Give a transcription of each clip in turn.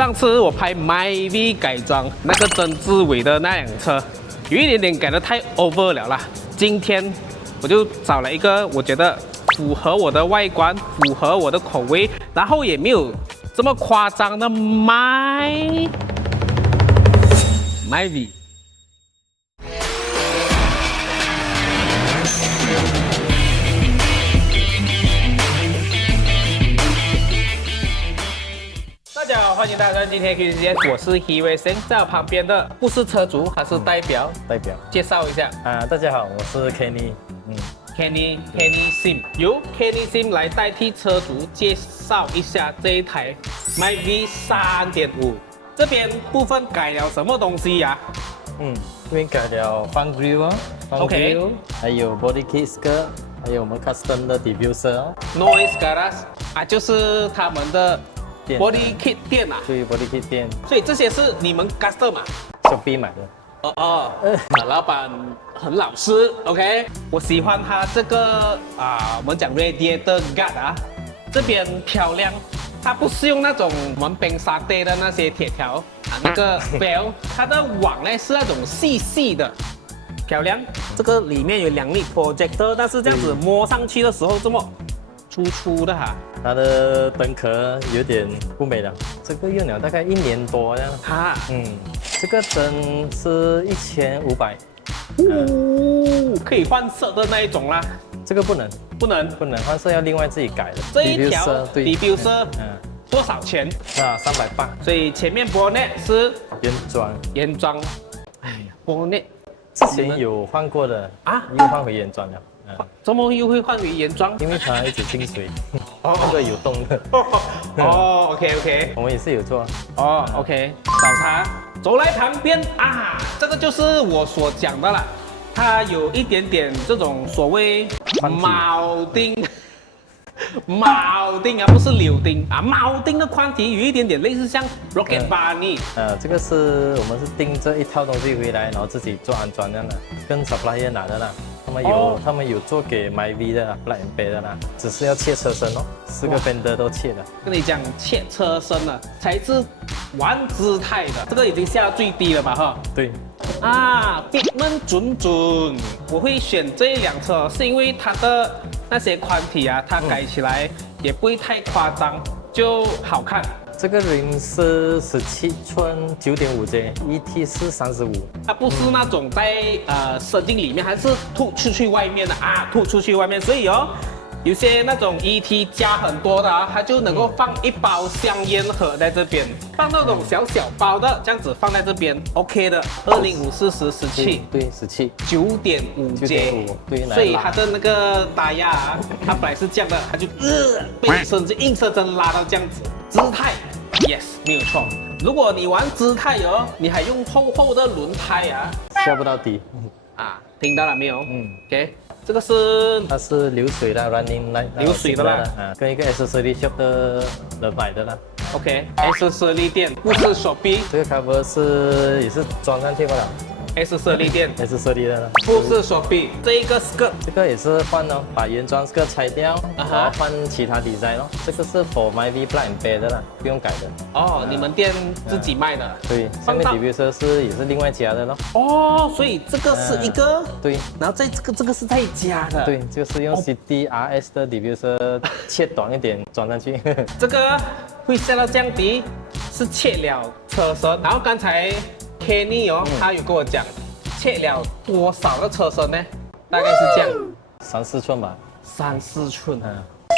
上次我拍 MyV 改装那个曾志伟的那辆车，有一点点改得太 over 了啦。今天我就找了一个我觉得符合我的外观、符合我的口味，然后也没有这么夸张的 MyV。大家好，欢迎大家今天 Q 时间，我是 He-Racing， 在我旁边的不是车主，他是代表，介绍一下大家好，我是 Kenny， Kenny Sim， 由 Kenny Sim 来代替车主介绍一下这一台 MyV 3.5， 这边部分改了什么东西呀？这边改了 front grill 哦 OK 还有 body kit skirt， 还有我们 custom 的 diffuser 哦 Noise Garage 啊，就是他们的 body kit 店啊，对 body kit 店所以这些是你们 custom 嘛，Shopee 买的。老板很老实 ，OK， 我喜欢他这个我们讲 radiator guard 啊，这边漂亮，它不是用那种我们冰沙堆的那些铁条啊，那个 bell， 它的网呢是那种细细的，漂亮。这个里面有2粒 projector， 但是这样子摸上去的时候这么粗粗的哈。它的灯壳有点不美了，这个用了大概1年多这样。这个灯是1500，可以换色的那一种啦。这个不能换色，要另外自己改的。这一条 diffuser 多少钱？那380。所以前面 bonnet 是原装。哎呀 ，bonnet 之前有换过的啊，又换回原装了。怎么又会换回原装？因为它一直进水，那个有动的。OK， 我们也是有做。OK， 找他走来旁边啊，这个就是我所讲的了，它有一点点这种所谓铆钉啊，不是柳钉啊，铆钉的宽体有一点点类似像 Rocket Bunny。这个是我们是订这一套东西回来，然后自己做安装的啦，跟 supplier 拿的啦。他们有做给 MyV 的 Black and Bay 的啦，只是要切车身哦，4个 fender 都切了。跟你讲，切车身了才是玩姿态的，这个已经下到最低了吧？哈。对。fitment 准。我会选这一辆车，是因为它的那些宽体啊，它改起来也不会太夸张，就好看。这个 rim 是17寸 9.5J，ET 是35。它不是那种在射进里面，还是吐出去外面的吐出去外面，所以有些那种 ET 加很多的它就能够放一包香烟盒在这边，放那种小包的这样子放在这边 ，OK 的。2050/17，对，17 9.5J， 对，所以它的那个打压它本来是这样的，它就被硬车针拉到这样子，姿态 ，yes， 没有错。如果你玩姿态你还用厚的轮胎下不到底听到了没有？OK。这个它是流水的 running light， 流水的啦，跟一个 accessory shop 的人买的啦。OK，accessory 店不是 Shopee。这个 cover 也是装上去不了。accessory 店，accessory 的啦，不是 Shopee。这一个 skirt， 这个也是换把原装 skirt 拆掉，然后换其他 design 咯。这个是 for MyV Black and Bay 的啦，不用改的。你们店自己卖的。对，下面 diffuser 也是另外加的咯。所以这个是一个。对。然后这个是再加的。对，就是用 CDRS 的 diffuser 切短一点装上去。这个会下到降低，是切了车身，然后刚才 Kenny 他有跟我讲，切了多少的车身呢？大概是这样，3-4寸吧。3-4寸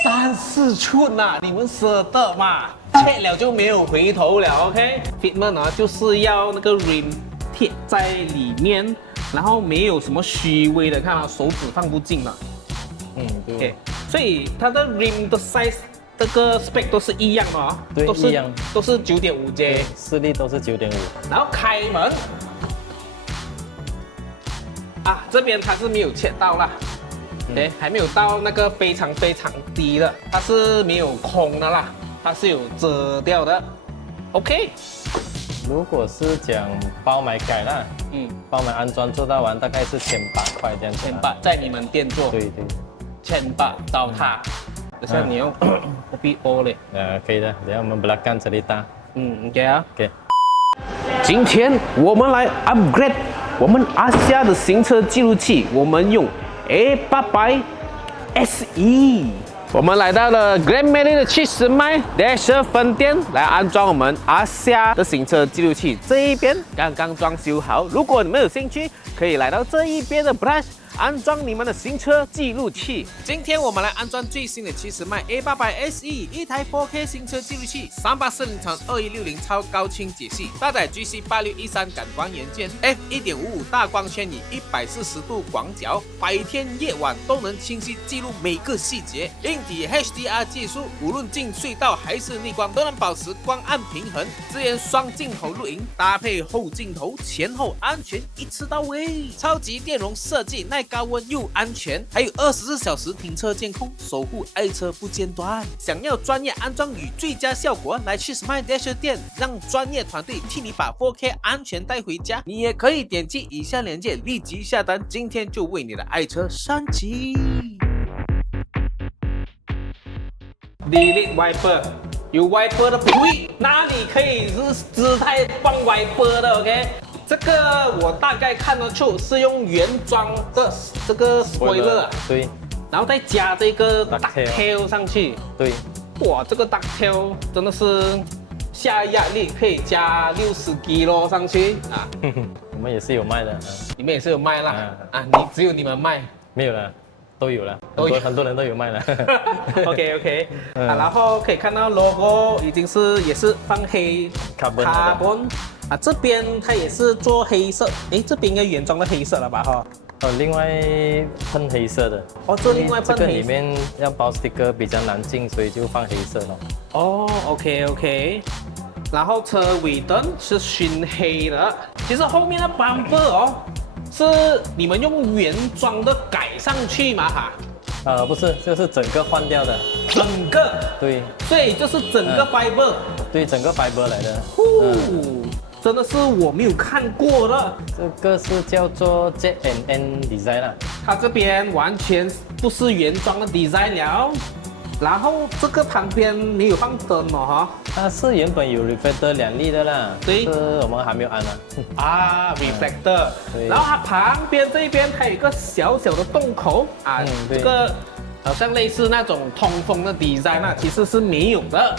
，3-4寸啊！你们舍得吗？切了就没有回头了 ，OK？Fitment 就是要那个 rim 贴在里面，然后没有什么虚微的，看到手指放不进了。对。所以它的 rim 的 size。这个 spec 都是一样的对，一样，都是 9.5J， 视力都是9.5。然后开门这边它是没有切到啦，还没有到那个非常低的，它是没有空的啦，它是有遮掉的 ，OK。如果是讲包买改啦，包买安装做到完大概是1800块这样子。1800在你们店做？对，1800到它。等下你用 OBO 嘞。可以的，等下我们belakang cerita。OK 啊。 OK，今天我们来 upgrade 我们阿夏的行车记录器，我们用 A800 SE。我们来到了 Grand Meli 的70迈 Dash 分店来安装我们阿夏的行车记录器。这一边刚刚装修好，如果你们有兴趣，可以来到这一边的 branch 安装你们的行车记录器。今天我们来安装最新的70迈 A800 SE， 一台 4K 行车记录器，3840x2160超高清解析，搭载 GC8613感光元件 ，f1.55 大光圈以140度广角，白天夜晚都能清晰记录每个细节。硬体 HDR 技术，无论进隧道还是逆光都能保持光暗平衡，支援双镜头录影，搭配后镜头，前后安全一次到位。超级电容设计，耐高温又安全，还有24小时停车监控，守护爱车不间断。想要专业安装与最佳效果，来70迈 Dash 店，让专业团队替你把 4K 安全带回家。你也可以点击以下链接立即下单，今天就为你的爱车升级。Delete wiper， 有 wiper 的呸，哪里可以是姿态放 wiper 的 ？OK， 这个我大概看得出是用原装的这个 spoiler， 对然后再加这个 Ducktail ducktail 上去。对，哇，这个 ducktail 真的是下压力可以加60 kg 上去啊！我们也是有卖的，你们也是有卖啦啊？只有你们卖。没有了，都有了，都有很多人都有卖了。OK， 然后可以看到 logo 已经也是放黑 carbon 啊，这边它也是做黑色，诶，这边应该原装的黑色了吧哈？另外喷黑色的。哦，这另外这个里喷黑色。面要包 sticker 比较难进，所以就放黑色咯。哦，OK， 然后车尾灯是熏黑的，其实后面的 bumper 哦，是你们用原装的改上去嘛哈？不是，就是整个换掉的。整个，对所以就是整个 fiber。对，整个 fiber 来的。真的是我没有看过的。这个是叫做 J&N Design 啦。它这边完全不是原装的 design 了。然后这个旁边没有放灯哦哈。它是原本有 reflector 2粒的啦，对是我们还没有安啊。reflector，对然后它旁边这一边还有一个小小的洞口啊，对这个好像类似那种通风的 design 啊，其实是没有的。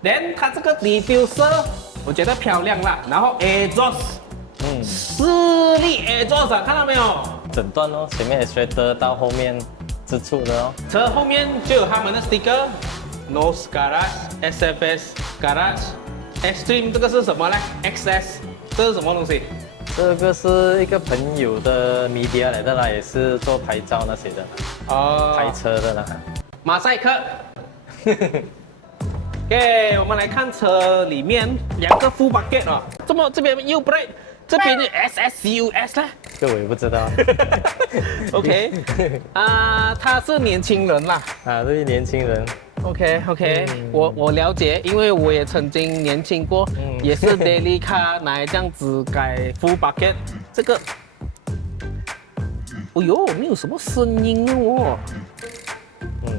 then 它这个 diffuser 我觉得漂亮啦，然后 exhaust， 4粒 exhaust 啊，看到没有？整段哦，前面 extractor 到后面支柱的哦。车后面就有他们的 sticker。Nose Garage、SFS Garage、Extreme 这个是什么呢 ？XS 这是什么东西？这个是一个朋友的 media 来的啦，也是做拍照那些的，拍车的啦。马赛克。OK， 我们来看车里面2个 full bucket 啊，这么这边又不对，这边就 SSCUS 啦。这我也不知道。OK， 他是年轻人啦。对，年轻人。OK， 我了解，因为我也曾经年轻过，也是 daily car 拿来这样子改 full bucket。这个，哎呦，没有什么声音哦。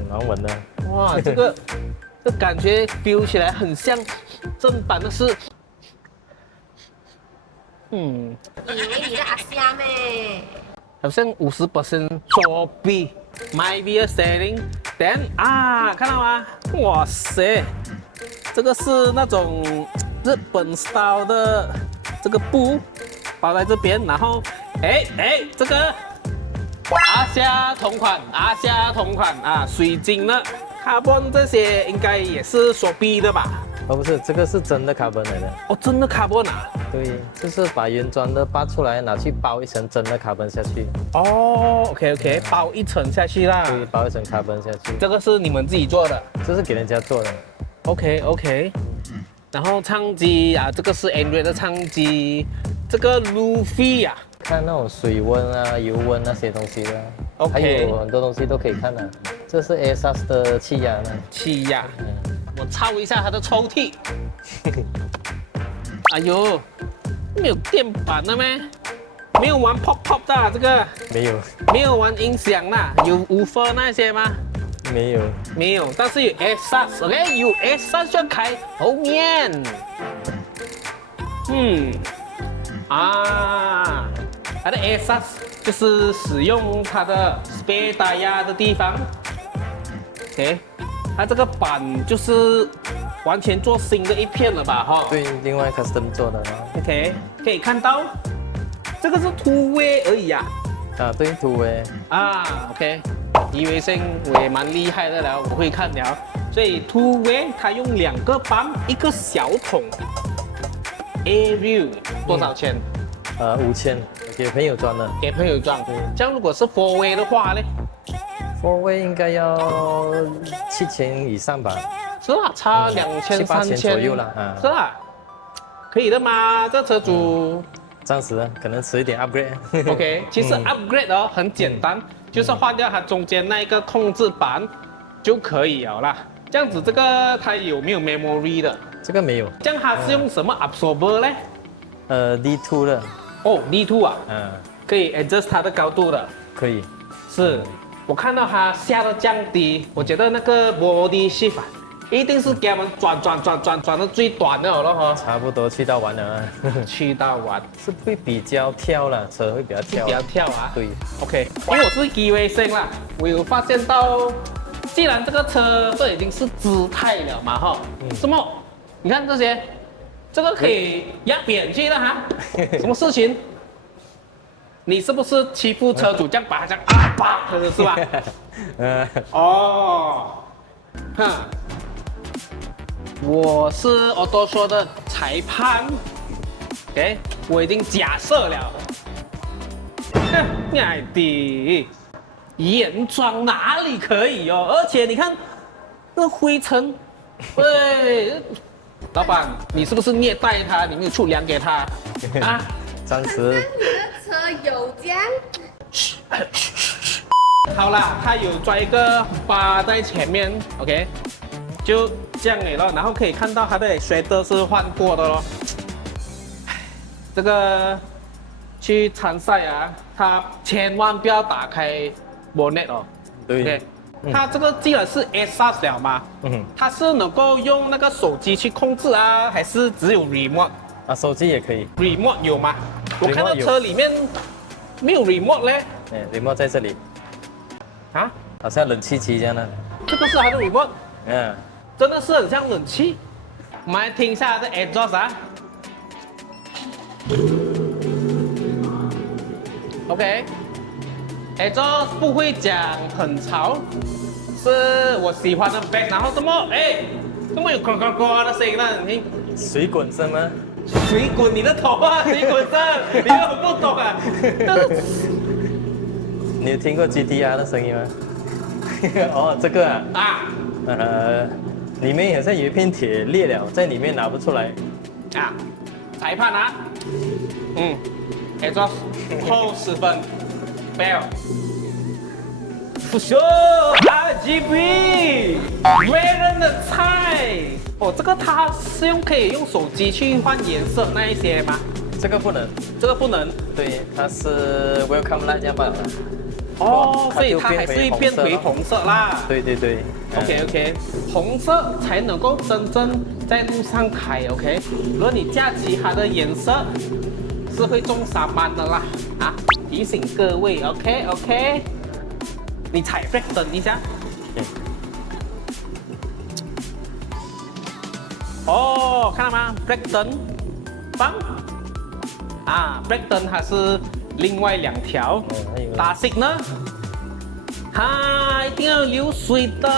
蛮稳的。哇，这感觉 feel 起来很像正版的是。以为你的阿夏咩？好像50% 作弊 ，My Vehicle Selling。Then 看到吗？哇塞，这个是那种日本 style 的这个布包在这边，然后这个阿夏同款水晶的 carbon 这些应该也是索比的吧？不是，这个是真的 carbon 来的。哦，真的 carbon 啊？对，就是把原装的拔出来，拿去包一层真的 carbon 下去。哦 ，OK， 包一层下去啦。对，包一层 carbon 下去。这个是你们自己做的？这是给人家做的。OK。然后唱机这个是 Android 的唱机，这个 Luffy 看那种水温油温那些东西的。OK， 还有很多东西都可以看的。这是 ASUS 的气压呢。气压。我抄一下它的抽屉。哎呦，没有电板的咩？没有玩 pop 的这个？没有。没有玩音响啦？有woofer那些吗？没有。没有，但是有 exhaust，OK， 有 exhaust 就开后面。它的 exhaust 就是使用它的 spare tire 的地方。OK， 它这个板就是完全做新的一片了吧？哈。对，另外 custom 做的。OK， 可以看到，这个是two way 而已啊。啊，对，two way。OK， 以为性我也蛮厉害的了，我会看了。所以 two way 它用2个泵，一个小桶。Air view 多少钱？5000，给朋友装的。给朋友装。这样如果是 four way 的话呢？four way 应该要7000以上吧？是啊，差2000、3000左右了。是啊，可以的嘛，这车主。暂时可能迟一点 upgrade。OK， 其实 upgrade 哦很简单，就是换掉它中间那一个控制板就可以了啦。这样子这个它有没有 memory 的？这个没有。这样它是用什么 absorber 呢？D2 的。哦 ，D2 啊。可以 adjust 它的高度的。可以。是，我看到它下的降低，我觉得那个 body shift 一定是给他们转的最短的了哈。差不多去到完了。去到完是会比较跳了，车会比较跳。比较跳啊。对。OK， 因为我是 G V 生啦，我有发现到，既然这个车这已经是姿态了嘛哈，什么？你看这些，这个可以压扁去的哈。什么事情？你是不是欺负车主这样把它这样叭，是吧？哦，哼。我是auto show 的裁判 ，OK， 我已经假设了，哎的，原装哪里可以哦？而且你看那灰尘，喂，老板，你是不是虐待他？你没有出粮给他啊？暂时。你的车有这样？好啦，他有抓一个疤在前面 ，OK。就这样了，然后可以看到它的水都是换过的咯。这个去参赛啊，它千万不要打开 bonnet 哦。对。Okay? 它这个既然是 exhaust 了嘛，它是能够用那个手机去控制啊，还是只有 remote？手机也可以。remote 有吗？我看到车里面没有 remote 嘞。remote 在这里。啊？好像冷气机这样的。这个是它的 remote。真的是很像冷气。我们来听一下它的 exhaust 啊。OK，exhaust 不会讲很吵，是我喜欢的 back。然后怎么怎么有呱呱呱的声音呢？你水滚声吗？水滚你的头啊！水滚声，你又不懂啊？你有听过 GTR 的声音吗？哦，这个啊。里面好像有一片铁裂了，在里面拿不出来。裁判啊，exhaust 扣10分 ，bell。不秀 RGB， 别人的菜。哦，这个它是可以用手机去换颜色那一些吗？这个不能，这个不能。对，它是 Welcome Light 这样罢了。哦，所以它还是会变回红色啦。对对对。OK， 红色才能够真正在路上开。OK， 如果你加其他的颜色，是会中3班的啦。提醒各位 ，OK， 你踩 brake 灯一下。哦，看到吗 ？brake 灯放brake 灯它是另外2条。打熄呢？一定要流水灯。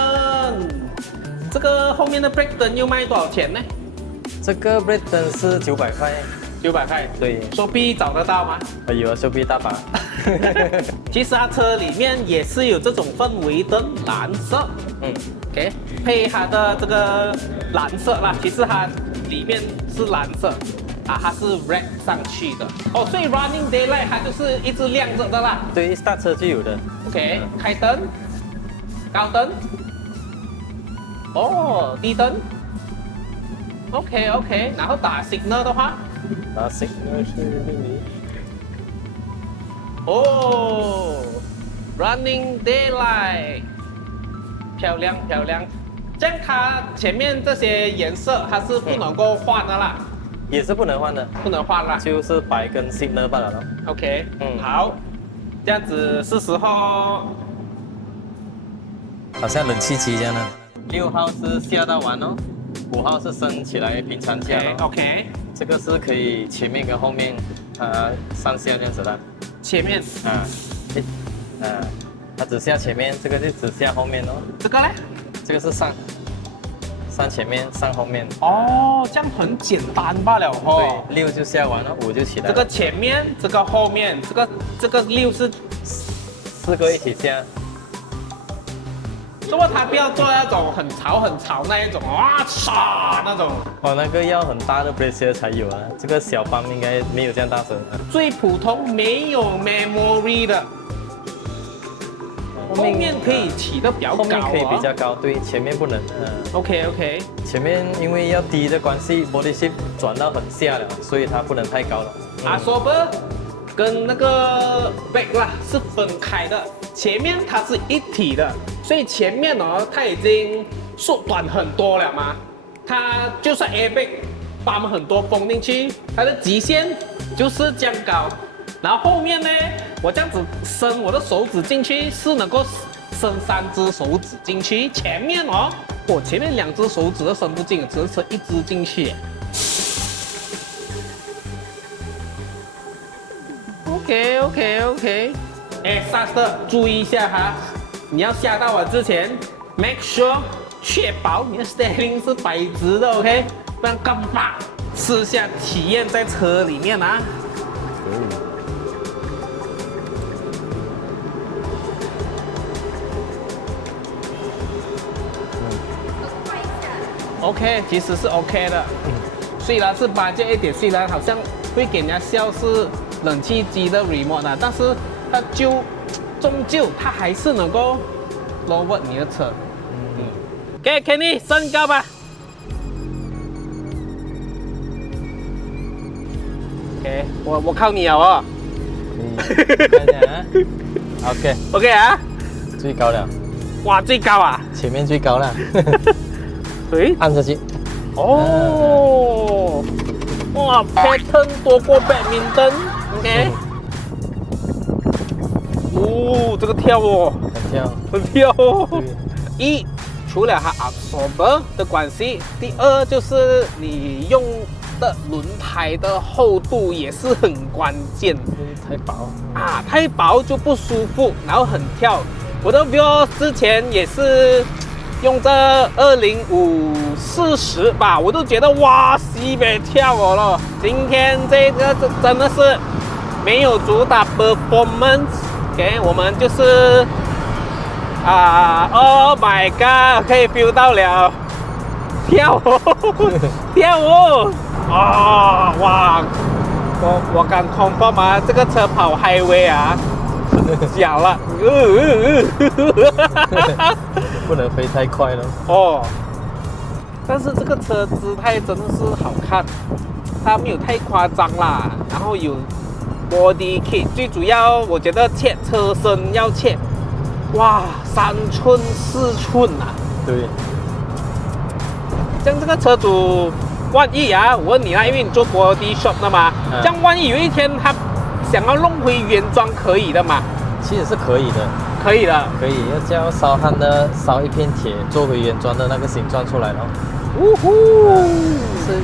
这个后面的 brake 灯又卖多少钱呢？这个 brake 灯是900块。900块。对。Shopee 找得到吗？有，Shopee 大把。其实它车里面也是有这种氛围灯，蓝色。OK， 配它的这个蓝色啦。其实它里面是蓝色。它是 red 上去的。所以 running daylight 它就是一直亮着的啦。对，start 车就有的。OK， 开灯，高灯，低灯。OK， 然后打 signal 的话，打 signal 是这里。running daylight。漂亮漂亮。这样它前面这些颜色它是不能够换的啦，也是不能换的，不能换啦。就是白跟 signal 罢了咯。 OK，好，这样子是时候好像冷气机这样的。6号是下到完哦，5号是升起来平常架咯。 OK，这个是可以前面跟后面上下这样子的。前面它只下前面，这个就只下后面哦。这个呢？这个是上前面，上后面。哦，这样很简单罢了哦。对，6就下完了，5就起来了。这个前面，这个后面，这个6是4个一起下。如果他不要做那种很吵那一种，哇唰那种。哦，那个要很大的 pressure 才有啊，这个小班应该没有这样大声。最普通没有 memory 的，后面可以起得比较高，后面可以比较高，对，前面不能。OK， 前面因为要低的关系 ，body shape 转到很下了，所以它不能太高了。absorber 跟那个 brake 啦是分开的，前面它是一体的，所以前面哦它已经缩短很多了嘛，它就算 airbag ปั๊很多风进去，它的极限就是这样高。然后后面呢，我这样子伸我的手指进去是能够伸3只手指进去，前面哦，我前面2只手指都伸不进，只能伸1只进去。OK， 哎，刹车注意一下哈，你要下到我之前 ，make sure 确保你的 steering 是摆直的 ，OK， 不然干嘛试下体验在车里面啊。OK， 其实是 OK 的，虽然是budget一点，虽然好像会给人家笑是冷气机的 remote 啊，但是它终究它还是能够 lower 你的车。OK Kenny 升高吧。OK， 我靠你了哦。看一下啊。OK 啊，最高了。哇，最高啊！前面最高了。诶，按下去。哦，哇 ，pattern 多过 badminton。OK。哦，这个跳哦，很跳哦。一，除了它 absorber 的关系，第二就是你用的轮胎的厚度也是很关键。太薄啊，太薄就不舒服，然后很跳。我的 Vios 之前也是用这205/40吧，我都觉得哇，西北跳我了。今天这个真的是没有主打 performance。OK， 我们就是，Oh my god， 可以 feel 到了，跳哦，跳哦，啊、哇，我敢 confirm 啊，这个车跑 highway 啊，假了，不能飞太快了。哦，但是这个车姿态真的是好看，它没有太夸张啦，然后有 body kit， 最主要我觉得切车身要切，哇，3寸4寸啊。对。像这个车主，万一啊，我问你啦，因为你做 body shop 的嘛，这样万一有一天他想要弄回原装，可以的嘛？其实是可以的。可以的。可以，要叫烧焊的烧一片铁，做回原装的那个形状出来咯。呜呼，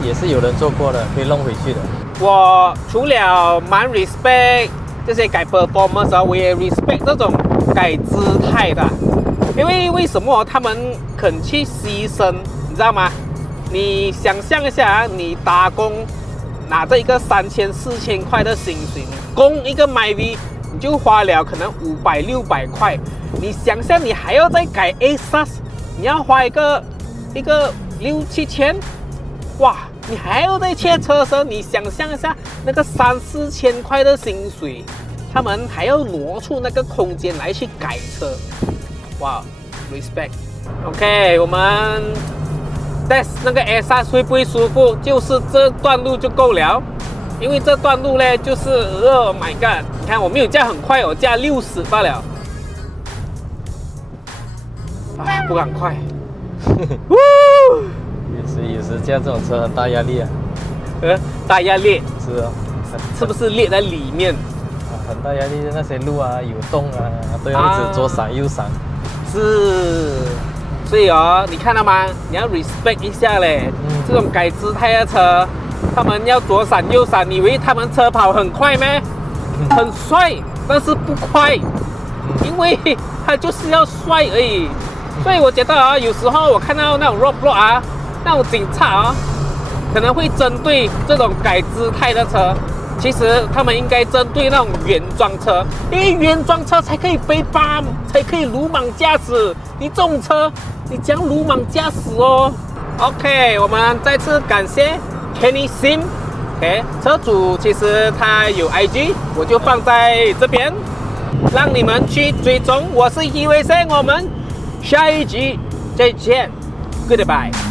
也是有人做过的，可以弄回去的。我除了蛮 respect 这些改 performance 啊，我也 respect 这种改姿态的，因为什么他们肯去牺牲，你知道吗？你想象一下啊，你打工拿着一个3000、4000块的薪水，你供一个 MyV， 你就花了可能500、600块。你想象你还要再改 ASUS， 你要花一个6、7千，哇！你还要再切车身，你想象一下那个3、4千块的薪水，他们还要挪出那个空间来去改车，哇 ，respect。OK， 我们 test 那个 ASUS 会不会舒服？就是这段路就够了，因为这段路呢，就是Oh my god， 你看我没有加很快，我加60罢了。啊，不赶快！有时驾这种车很大压力啊。大压裂，是哦，是不是裂在里面？很大压力的那些路啊，有洞啊，都要一直左闪右闪。是，所以哦，你看到吗？你要 respect 一下嘞。这种改姿态的车，他们要左闪右闪，你以为他们车跑很快咩？很帅，但是不快，因为他就是要帅而已。所以我觉得啊，有时候我看到那种 roadblock 啊，那种警察啊，可能会针对这种改姿态的车。其实他们应该针对那种原装车，因为原装车才可以飞吧，才可以鲁莽驾驶。你这种车，你讲鲁莽驾驶哦。OK， 我们再次感谢 Kenny Sim。OK， 车主其实他有 IG， 我就放在这边，让你们去追踪。我是 EVC， 我们下一集再见 ，Goodbye。